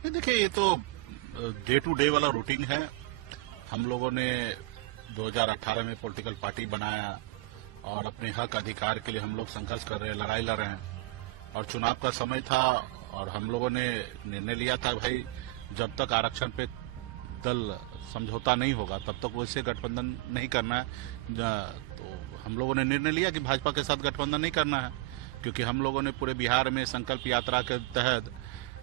ये देखिए, ये तो डे टू डे वाला रूटीन है। हम लोगों ने 2018 में पॉलिटिकल पार्टी बनाया और अपने हक अधिकार के लिए हम लोग संघर्ष कर रहे हैं, लड़ाई लड़ रहे हैं। और चुनाव का समय था और हम लोगों ने निर्णय लिया था, भाई जब तक आरक्षण पे दल समझौता नहीं होगा तब तक वैसे गठबंधन नहीं करना है। तो हम लोगों ने निर्णय लिया कि भाजपा के साथ गठबंधन नहीं करना है, क्योंकि हम लोगों ने पूरे बिहार में संकल्प यात्रा के तहत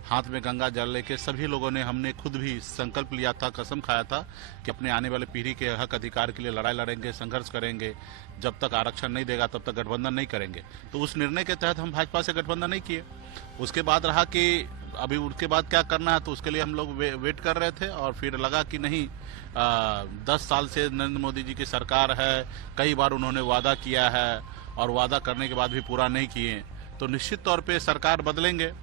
हाथ में गंगा जल लेके सभी लोगों ने, हमने खुद भी संकल्प लिया था, कसम खाया था कि अपने आने वाले पीढ़ी के हक अधिकार के लिए लड़ाई लड़ेंगे, संघर्ष करेंगे। जब तक आरक्षण नहीं देगा तब तक गठबंधन नहीं करेंगे। तो उस निर्णय के तहत हम भाजपा से गठबंधन नहीं किए। उसके बाद रहा कि अभी उसके बाद क्या करना है, तो उसके लिए हम लोग वेट कर रहे थे और फिर लगा कि नहीं, 10 साल से नरेंद्र मोदी जी की सरकार है, कई बार उन्होंने वादा किया है और वादा करने के बाद भी पूरा नहीं किए, तो निश्चित तौर पे सरकार बदलेंगे।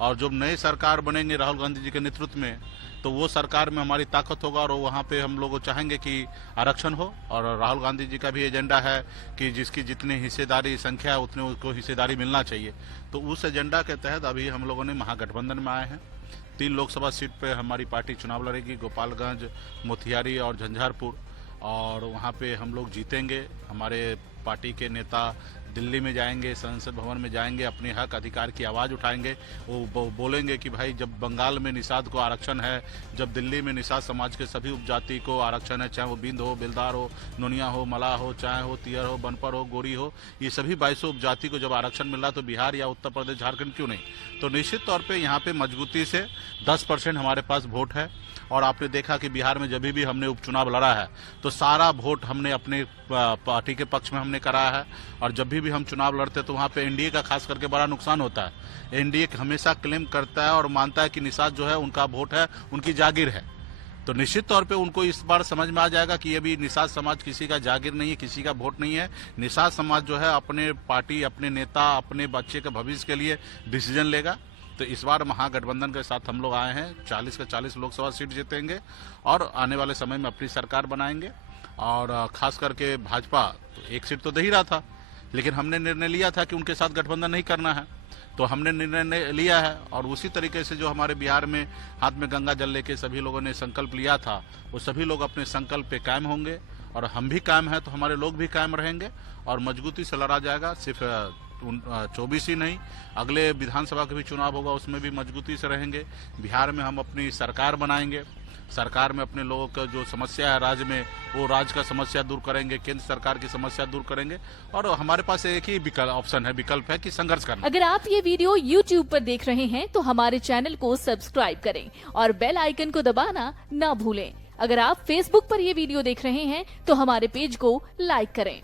और जब नए सरकार बनेंगे राहुल गांधी जी के नेतृत्व में, तो वो सरकार में हमारी ताकत होगा और वहाँ पे हम लोग चाहेंगे कि आरक्षण हो। और राहुल गांधी जी का भी एजेंडा है कि जिसकी जितनी हिस्सेदारी संख्या है उतने उसको हिस्सेदारी मिलना चाहिए। तो उस एजेंडा के तहत अभी हम लोगों ने महागठबंधन में आए हैं। 3 लोकसभा सीट पे हमारी पार्टी चुनाव लड़ेगी, गोपालगंज, मोतिहारी और झंझारपुर, और वहाँ पे हम लोग जीतेंगे। हमारे पार्टी के नेता दिल्ली में जाएंगे, संसद भवन में जाएंगे, अपने हक अधिकार की आवाज़ उठाएंगे। वो बोलेंगे कि भाई जब बंगाल में निषाद को आरक्षण है, जब दिल्ली में निषाद समाज के सभी उपजाति को आरक्षण है, चाहे वो बिंद हो, बेलदार हो, नोनिया हो, मला हो, चाहे हो तियर हो, बनपर हो, गोरी हो, ये सभी 22 उपजाति को जब आरक्षण मिल रहा तो बिहार या उत्तर प्रदेश, झारखंड क्यों नहीं। तो निश्चित तौर पर यहाँ पे मजबूती से 10% हमारे पास वोट है। और आपने देखा कि बिहार में जब भी हमने उपचुनाव लड़ा है तो सारा वोट हमने अपने पार्टी के पक्ष में हमने कराया है। और जब भी हम चुनाव लड़ते हैं तो वहाँ पे एनडीए का खास करके बड़ा नुकसान होता है। एनडीए हमेशा क्लेम करता है और मानता है कि निषाद जो है उनका वोट है, उनकी जागीर है। तो निश्चित तौर पे उनको इस बार समझ में आ जाएगा कि ये भी निषाद समाज किसी का जागीर नहीं है, किसी का वोट नहीं है। निषाद समाज जो है अपने पार्टी, अपने नेता, अपने बच्चे के भविष्य के लिए डिसीजन लेगा। तो इस बार महागठबंधन के साथ हम लोग आए हैं, 40 का 40 लोकसभा सीट जीतेंगे और आने वाले समय में अपनी सरकार बनाएंगे। और खास करके भाजपा तो 1 सीट तो दे ही रहा था, लेकिन हमने निर्णय लिया था कि उनके साथ गठबंधन नहीं करना है, तो हमने निर्णय लिया है। और उसी तरीके से जो हमारे बिहार में हाथ में गंगा जल लेके सभी लोगों ने संकल्प लिया था, वो सभी लोग अपने संकल्प पे कायम होंगे। और हम भी कायम हैं तो हमारे लोग भी कायम रहेंगे और मजबूती से लड़ा जाएगा। सिर्फ 24 ही नहीं, अगले विधानसभा के भी चुनाव होगा, उसमें भी मजबूती से रहेंगे। बिहार में हम अपनी सरकार बनाएंगे, सरकार में अपने लोगों का जो समस्या है राज्य में, वो राज्य का समस्या दूर करेंगे, केंद्र सरकार की समस्या दूर करेंगे। और हमारे पास एक ही विकल्प है कि संघर्ष करना। अगर आप ये वीडियो YouTube पर देख रहे हैं तो हमारे चैनल को सब्सक्राइब करें और बेल आइकन को दबाना ना भूलें। अगर आप Facebook पर ये वीडियो देख रहे हैं तो हमारे पेज को लाइक करें।